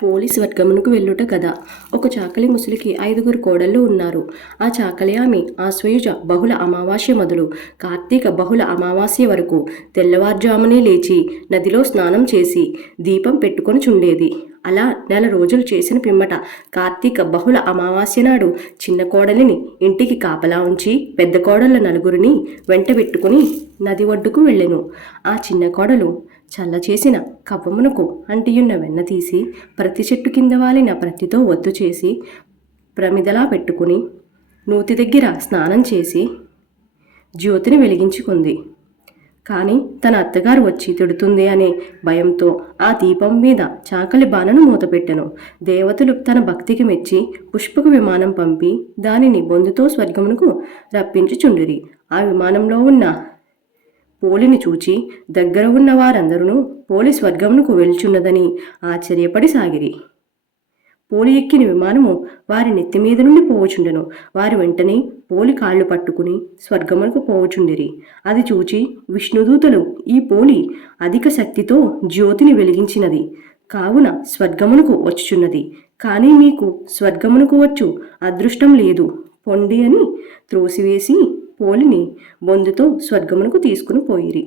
Police వర్గమునకు వెళ్ళుట కథ. ఒక చాకలి ముసలికి 5గురు కోడళ్ళు ఉన్నారు. ఆ చాకలి ఆమె ఆశ్వయుజ బహుళ అమావాస్య మొదలు కార్తీక బహుళ అమావాస్య వరకు తెల్లవారుజామునే లేచి నదిలో స్నానం చేసి దీపం పెట్టుకొని చుండేది. అలా నెల రోజులు చేసిన పిమ్మట కార్తీక బహుళ అమావాస్య నాడు చిన్న కోడలిని ఇంటికి కాపలా ఉంచి పెద్ద కోడళ్ళ నలుగురిని వెంటబెట్టుకుని నది ఒడ్డుకు వెళ్ళెను. ఆ చిన్న కోడలు చల్ల చేసిన కవ్వమునకు అంటియున్న వెన్న తీసి ప్రతి చెట్టు కింద వాలిన ప్రత్తితో ఒత్తు చేసి ప్రమిదలా పెట్టుకుని నూతి దగ్గర స్నానం చేసి జ్యోతిని వెలిగించుకుంది. కానీ తన అత్తగారు వచ్చి తిడుతుంది అనే భయంతో ఆ దీపం మీద చాకలి బాణను మూతపెట్టెను. దేవతలు తన భక్తికి మెచ్చి పుష్పక విమానం పంపి దానిని బొందుతో స్వర్గమునకు రప్పించుచుండిరి. ఆ విమానంలో ఉన్న పోలిని చూచి దగ్గర ఉన్న వారందరూ పోలి స్వర్గమునకు వెళ్చున్నదని ఆశ్చర్యపడి సాగిరి. పోలి ఎక్కిన విమానము వారి నెత్తిమీద నుండి పోవచుండెను. వారు వెంటనే పోలి కాళ్ళు పట్టుకుని స్వర్గమునకు పోవచుండిరి. అది చూచి విష్ణుదూతలు, ఈ పోలి అధిక శక్తితో జ్యోతిని వెలిగించినది కావున స్వర్గమునకు వచ్చుచున్నది. కానీ మీకు స్వర్గమునకు వచ్చు అదృష్టం లేదు, పొండి అని త్రోసివేసి పోలిని బొందుతో స్వర్గమునకు తీసుకుని పోయిరి.